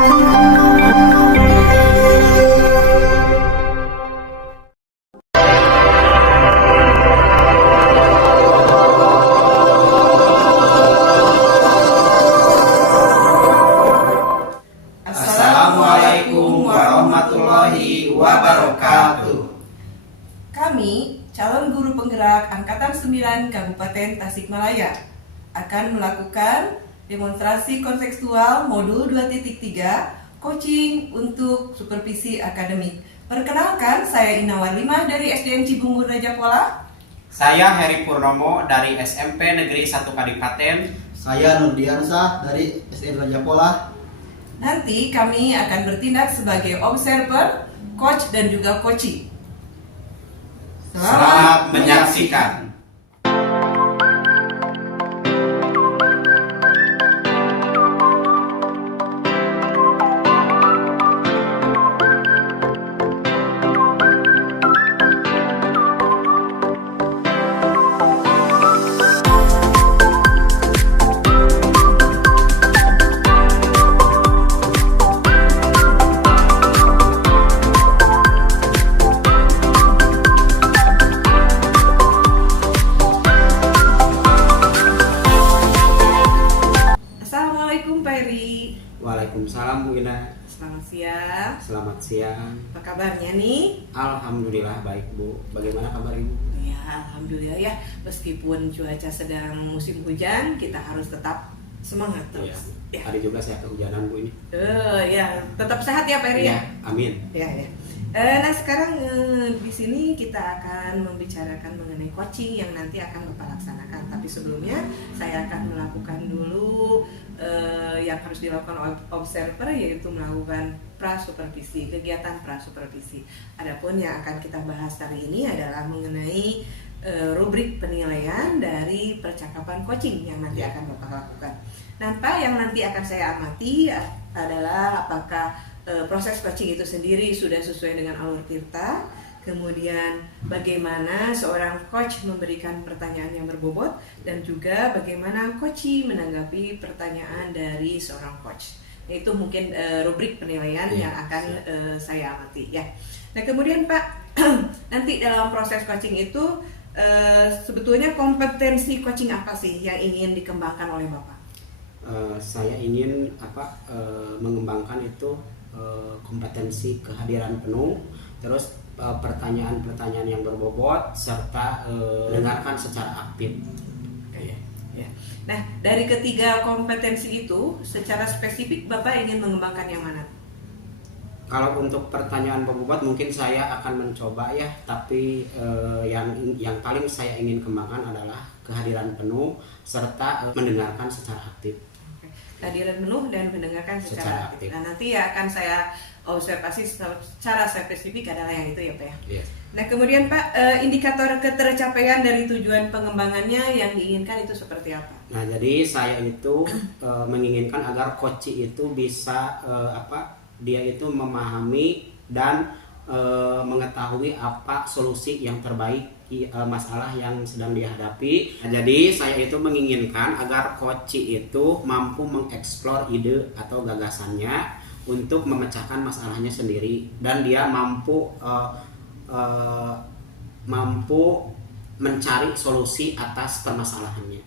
Assalamualaikum warahmatullahi wabarakatuh. Kami, calon guru penggerak Angkatan 9 Kabupaten Tasikmalaya, akan melakukan demonstrasi kontekstual modul 2.3 coaching untuk supervisi akademik. Perkenalkan, saya Ina Warlimah dari SDN Cibungur Raja Pola. Saya Heri Purnomo dari SMP Negeri 1 Kadipaten. Saya Nurdiansah dari SDN Raja Pola. Nanti kami akan bertindak sebagai observer, coach, dan juga coaching. Selamat menyaksikan. Assalamualaikum Pak Heri. Waalaikumsalam Bu Ina. Selamat siang. Selamat siang. Apa kabarnya nih? Alhamdulillah baik Bu. Bagaimana kabar Ibu? Ya, alhamdulillah ya. Meskipun cuaca sedang musim hujan, kita harus tetap semangat Iya. terus. Ya. Tadi juga saya kehujanan Bu ini. Ya, tetap sehat ya Pak Heri ya. Amin. Ya, ya. Nah sekarang di sini kita akan membicarakan mengenai coaching yang nanti akan Bapak laksanakan. Tapi sebelumnya saya akan melakukan dulu yang harus dilakukan oleh observer, yaitu melakukan prasupervisi, kegiatan prasupervisi. Adapun yang akan kita bahas hari ini adalah mengenai rubrik penilaian dari percakapan coaching yang nanti akan Bapak lakukan. Nah Pak, yang nanti akan saya amati adalah apakah proses coaching itu sendiri sudah sesuai dengan alur tirta, kemudian bagaimana seorang coach memberikan pertanyaan yang berbobot, dan juga bagaimana coachee menanggapi pertanyaan dari seorang coach. Itu mungkin rubrik penilaian yang akan saya amati ya. Nah kemudian Pak, nanti dalam proses coaching itu sebetulnya kompetensi coaching apa sih yang ingin dikembangkan oleh Bapak? Saya ingin mengembangkan itu kompetensi kehadiran penuh, terus pertanyaan-pertanyaan yang berbobot, serta mendengarkan secara aktif. Ya. Nah, dari ketiga kompetensi itu, secara spesifik Bapak ingin mengembangkan yang mana? Kalau untuk pertanyaan berbobot mungkin saya akan mencoba ya, tapi yang paling saya ingin kembangkan adalah kehadiran penuh serta mendengarkan secara aktif. Kehadiran penuh dan mendengarkan secara aktif. Nah, nanti ya akan saya observasi secara spesifik adalah yang itu ya Pak ya. Yes. Nah kemudian Pak, indikator ketercapaian dari tujuan pengembangannya yang diinginkan itu seperti apa? Nah jadi saya itu menginginkan agar coach itu bisa dia itu memahami dan mengetahui apa solusi yang terbaik masalah yang sedang dihadapi. Nah, jadi saya itu menginginkan agar coach itu mampu mengeksplor ide atau gagasannya untuk memecahkan masalahnya sendiri, dan dia mampu mencari solusi atas permasalahannya.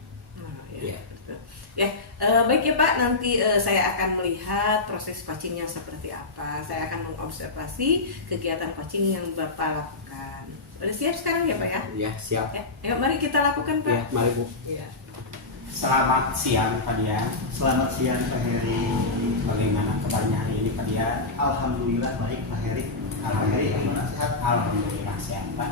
Baik ya Pak, nanti saya akan melihat proses coachingnya seperti apa. Saya akan mengobservasi kegiatan coaching yang Bapak lakukan. Udah siap sekarang ya Pak ya? Ya siap. Yuk mari kita lakukan Pak. Ya, mari Bu. Ya. Selamat siang Pak Dian. Selamat siang Pak Heri. Bagaimana kabarnya hari ini Pak Dian? Alhamdulillah baik Pak Heri. Alhamdulillah. Gimana sehat? Alhamdulillah sehat Pak.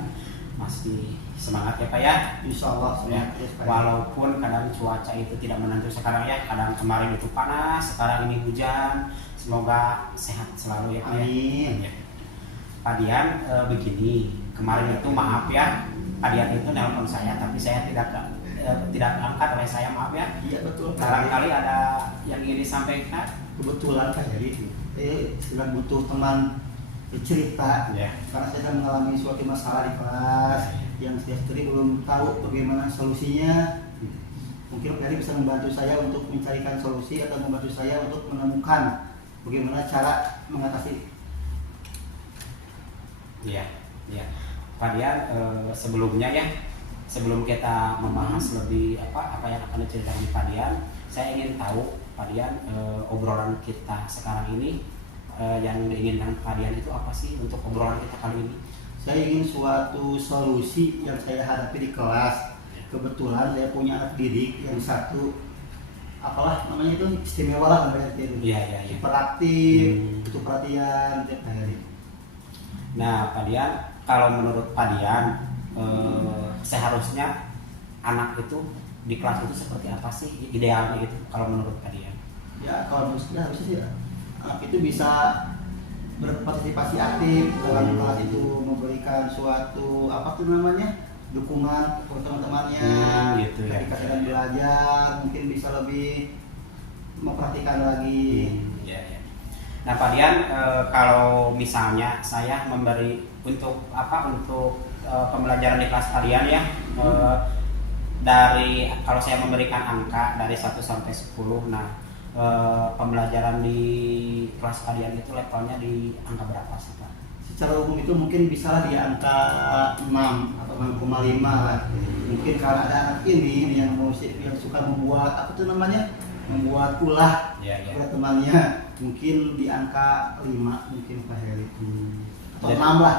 Masih semangat ya Pak ya? Insya Allah Ya, semangat ya, Pak. walaupun kadang cuaca itu tidak menentu sekarang ya, kadang kemarin itu panas, sekarang ini hujan. Semoga sehat selalu ya Pak ya. Amin. Ya. Pak Dian, begini, kemarin itu maaf ya, Pak Dian itu nelpon saya tapi saya tidak angkat oleh saya, maaf ya. Iya betul. Barangkali ada yang ingin disampaikan. Kebetulan Pak Heri, sedang butuh teman bercerita. Ya. Karena saya sedang mengalami suatu masalah di kelas yang saya sendiri belum tahu bagaimana solusinya. Mungkin Pak Heri bisa membantu saya untuk mencarikan solusi atau membantu saya untuk menemukan bagaimana cara mengatasi. Iya, iya. Pak Dian, sebelumnya ya, sebelum kita membahas lebih apa yang akan diceritakan Pak Dian, saya ingin tahu Pak Dian, obrolan kita sekarang ini yang diinginkan Pak Dian itu apa sih untuk obrolan kita kali ini? Saya ingin suatu solusi yang saya hadapi di kelas. Kebetulan saya punya anak didik yang satu, apalah namanya itu, istimewa lah namanya itu. Iya. Hiperaktif, butuh perhatian tiap hari. Nah, Pak Dian, kalau menurut Pak Dian, seharusnya anak itu di kelas itu seperti apa sih idealnya itu kalau menurut Pak Dian? Ya kalau harusnya sih anak itu bisa berpartisipasi aktif dalam kelas itu, memberikan suatu apa tuh namanya, dukungan untuk teman-temannya, gitu ya. dikasihkan belajar, mungkin bisa lebih memperhatikan lagi. Ya. Nah, Pak Dian, kalau misalnya saya memberi untuk pembelajaran di kelas Pak Dian ya, dari kalau saya memberikan angka dari 1 sampai 10, nah pembelajaran di kelas Pak Dian itu levelnya di angka berapa sih Pak? Secara umum itu mungkin bisa di angka 6 atau 6,5 lah. Mungkin karena ada anak ini yang suka membuat apa tuh namanya, membuat ulah kepada temannya, mungkin di angka 5 mungkin Pak Heri, atau 6 lah.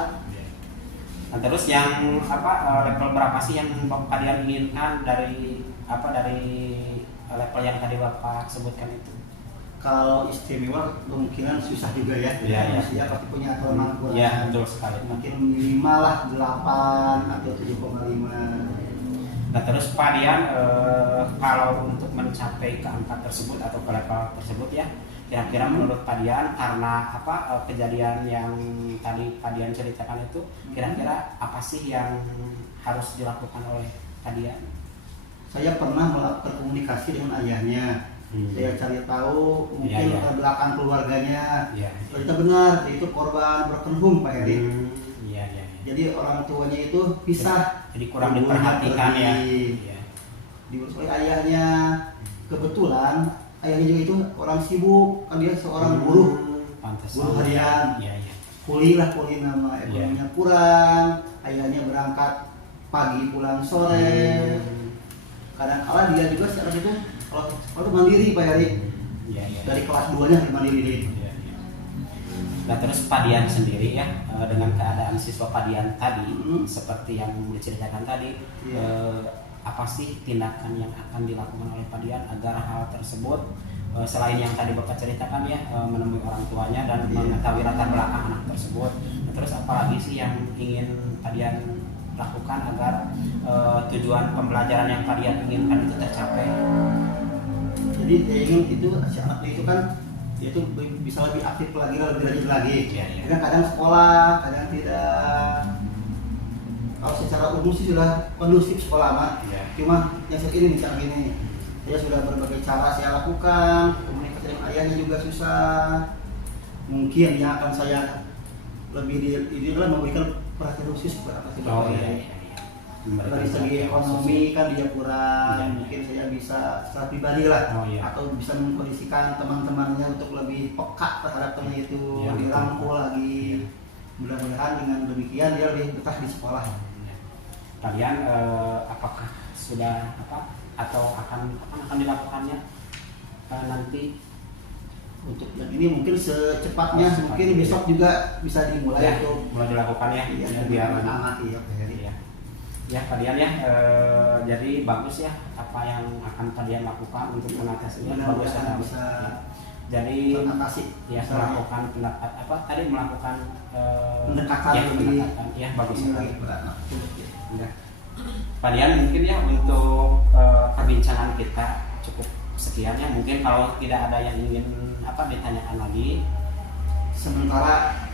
Nah, terus yang level berapa sih yang Pak Dian inginkan dari level yang tadi Bapak sebutkan itu? Kalau istimewa kemungkinan susah juga ya. Manusia pasti punya kemampuan. Iya, betul sekali. Mungkin 5 lah, 8 atau 7,5. Nah, terus Pak Dian, kalau untuk mencapai ke angka tersebut atau ke level tersebut ya, kira-kira menurut Pak Dian, karena kejadian yang tadi Pak Dian ceritakan itu, kira-kira apa sih yang harus dilakukan oleh Pak Dian? Saya pernah melakukan komunikasi dengan ayahnya. Saya cari tahu mungkin latar belakang keluarganya. Ternyata benar, itu korban broken home Pak Heri. Jadi orang tuanya itu pisah. Jadi kurang diperhatikan ya. Diurus oleh ayahnya. Kebetulan ayahnya juga itu orang sibuk, kan dia seorang guru harian. Kuli nama ekonominya kurang. Ayahnya berangkat pagi pulang sore. Kadang-kala dia juga secara itu kalau itu mandiri Pak Heri. Dari kelas 2-nya mandiri. Nah, terus Pak Dian sendiri ya, dengan keadaan siswa Pak Dian tadi, seperti yang diceritakan tadi, apa sih tindakan yang akan dilakukan oleh Pak Dian agar hal tersebut, selain yang tadi Bapak ceritakan ya, menemui orang tuanya dan mengetahui latar belakang anak tersebut, nah, terus apa lagi sih yang ingin Pak Dian lakukan agar tujuan pembelajaran yang Pak Dian inginkan itu tercapai? Jadi dia ingin itu si anak itu kan dia itu bisa lebih aktif lagi, lebih rajin lagi. Kadang sekolah, kadang tidak. Kalau secara umum sih sudah kondusif sekolah mah. Cuma yang saat ini cara ini, dia sudah berbagai cara saya lakukan. Komunikasi dengan ayahnya juga susah. Mungkin yang akan saya lebih ini adalah memberikan perhatian khusus kepada anak. Dari segi ekonomi kan dia kurang, mungkin saya bisa secara pribadi lah, atau bisa mengkondisikan teman-temannya untuk lebih peka terhadap teman itu, dirangkul lagi. Mudah-mudahan dengan demikian dia lebih betah di sekolah. Kalian apakah sudah atau akan dilakukannya nanti untuk ini mungkin secepatnya, mungkin besok juga bisa dimulai untuk mulai dilakukan ya, biar anak ya Pak Dian ya, jadi bagus ya apa yang akan Pak Dian lakukan untuk mengatasinya, bagus ya, bisa jadi melakukan melakukan pendekatan ya, bagus sekali ya. Pak Dian, mungkin ya untuk perbincangan kita cukup sekian ya, mungkin kalau tidak ada yang ingin ditanyakan lagi sementara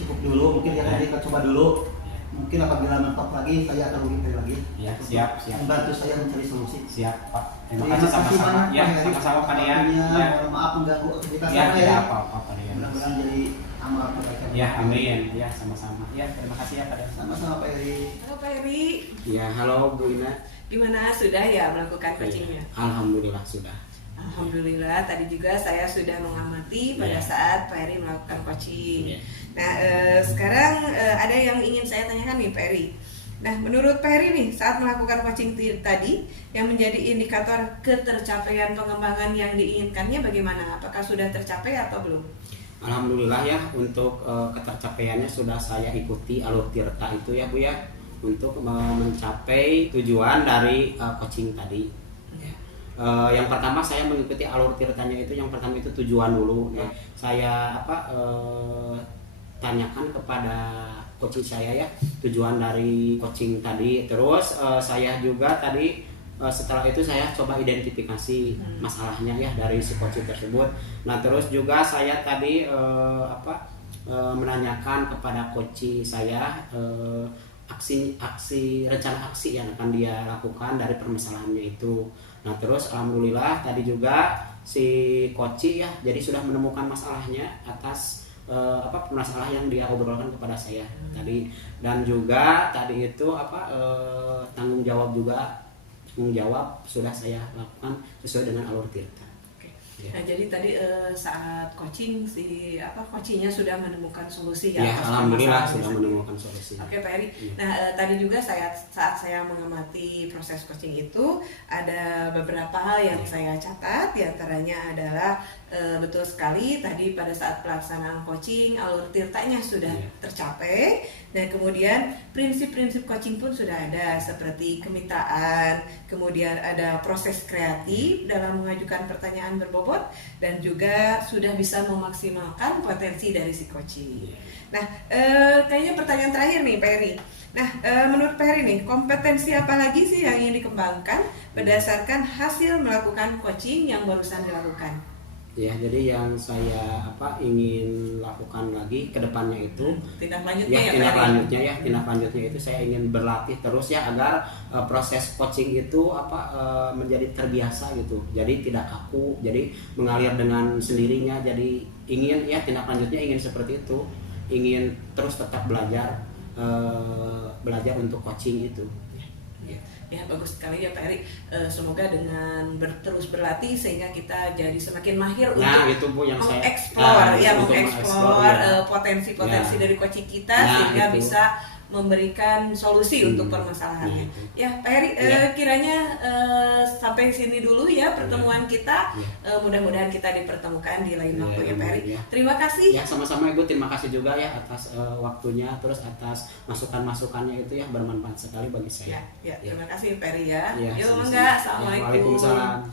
cukup dulu, mungkin nanti kita coba dulu. Mungkin apabila mentok lagi saya akan hubungi lagi. Ya, siap. Membantu saya mencari solusi. Siap, Pak. Terima kasih sama-sama. Ya, sama-sama Pak Dian. Ya. Maaf mengganggu aktivitas saya. Ya, apa-apa Pak Dian. Mudah-mudahan jadi amal kebaikan. Ya, amin. Ya, sama-sama. Ya, terima kasih ya Pak Dian. Sama-sama Pak Heri. Halo Pak Heri. Ya, halo Bu Ina. Gimana, sudah ya melakukan coachingnya? Alhamdulillah sudah. Alhamdulillah tadi juga saya sudah mengamati pada saat Pak Heri melakukan coaching. Nah sekarang ada yang ingin saya tanyakan nih Pak Heri. Nah menurut Pak Heri nih saat melakukan coaching tadi yang menjadi indikator ketercapaian pengembangan yang diinginkannya bagaimana? Apakah sudah tercapai atau belum? Alhamdulillah ya untuk ketercapaiannya sudah saya ikuti alur Tirta itu ya Bu ya untuk mencapai tujuan dari coaching tadi. Yang pertama saya mengikuti alur Tirtanya itu yang pertama itu tujuan dulu. Saya tanyakan kepada coaching saya ya tujuan dari coaching tadi. Terus saya juga tadi setelah itu saya coba identifikasi masalahnya ya dari si coaching tersebut. Nah terus juga saya tadi menanyakan kepada coaching saya rencana aksi yang akan dia lakukan dari permasalahannya itu. Nah terus alhamdulillah tadi juga si coaching ya jadi sudah menemukan masalahnya atas masalah yang dia obrolkan kepada saya tadi, dan juga tadi itu tanggung jawab sudah saya lakukan sesuai dengan alur Tirta. Nah jadi tadi saat coaching coachingnya sudah menemukan solusi ya? Ya alhamdulillah sudah menemukan solusi. Oke Pak Heri. Nah tadi juga saat saya mengamati proses coaching itu ada beberapa hal yang saya catat, diantaranya adalah betul sekali tadi pada saat pelaksanaan coaching alur Tirtanya sudah tercapai. Dan kemudian prinsip-prinsip coaching pun sudah ada seperti kemitraan, kemudian ada proses kreatif dalam mengajukan pertanyaan berbobot, dan juga sudah bisa memaksimalkan potensi dari si coaching. Nah, kayaknya pertanyaan terakhir nih Pak Heri. Nah, menurut Pak Heri nih, kompetensi apa lagi sih yang ingin dikembangkan berdasarkan hasil melakukan coaching yang barusan dilakukan? Ya, jadi yang saya ingin lakukan lagi ke depannya itu tindak lanjutnya tindak lanjutnya itu saya ingin berlatih terus ya agar proses coaching itu menjadi terbiasa gitu. Jadi tidak kaku, jadi mengalir dengan sendirinya. Jadi ingin ya tindak lanjutnya ingin seperti itu. Ingin terus tetap belajar untuk coaching itu. Ya bagus sekali ya Pak Heri. Semoga dengan terus berlatih sehingga kita jadi semakin mahir untuk mengeksplor potensi-potensi dari coaching kita sehingga bisa memberikan solusi untuk permasalahannya. Ya Pak Heri, kiranya sampai sini dulu ya pertemuan kita. Mudah-mudahan kita dipertemukan di lain waktu ya Pak Heri. Terima kasih. Ya sama-sama Ibu, terima kasih juga ya atas waktunya, terus atas masukan-masukannya itu ya bermanfaat sekali bagi saya. Ya terima kasih Pak Heri ya. Ya, Yuk, Assalamualaikum. Waalaikumsalam.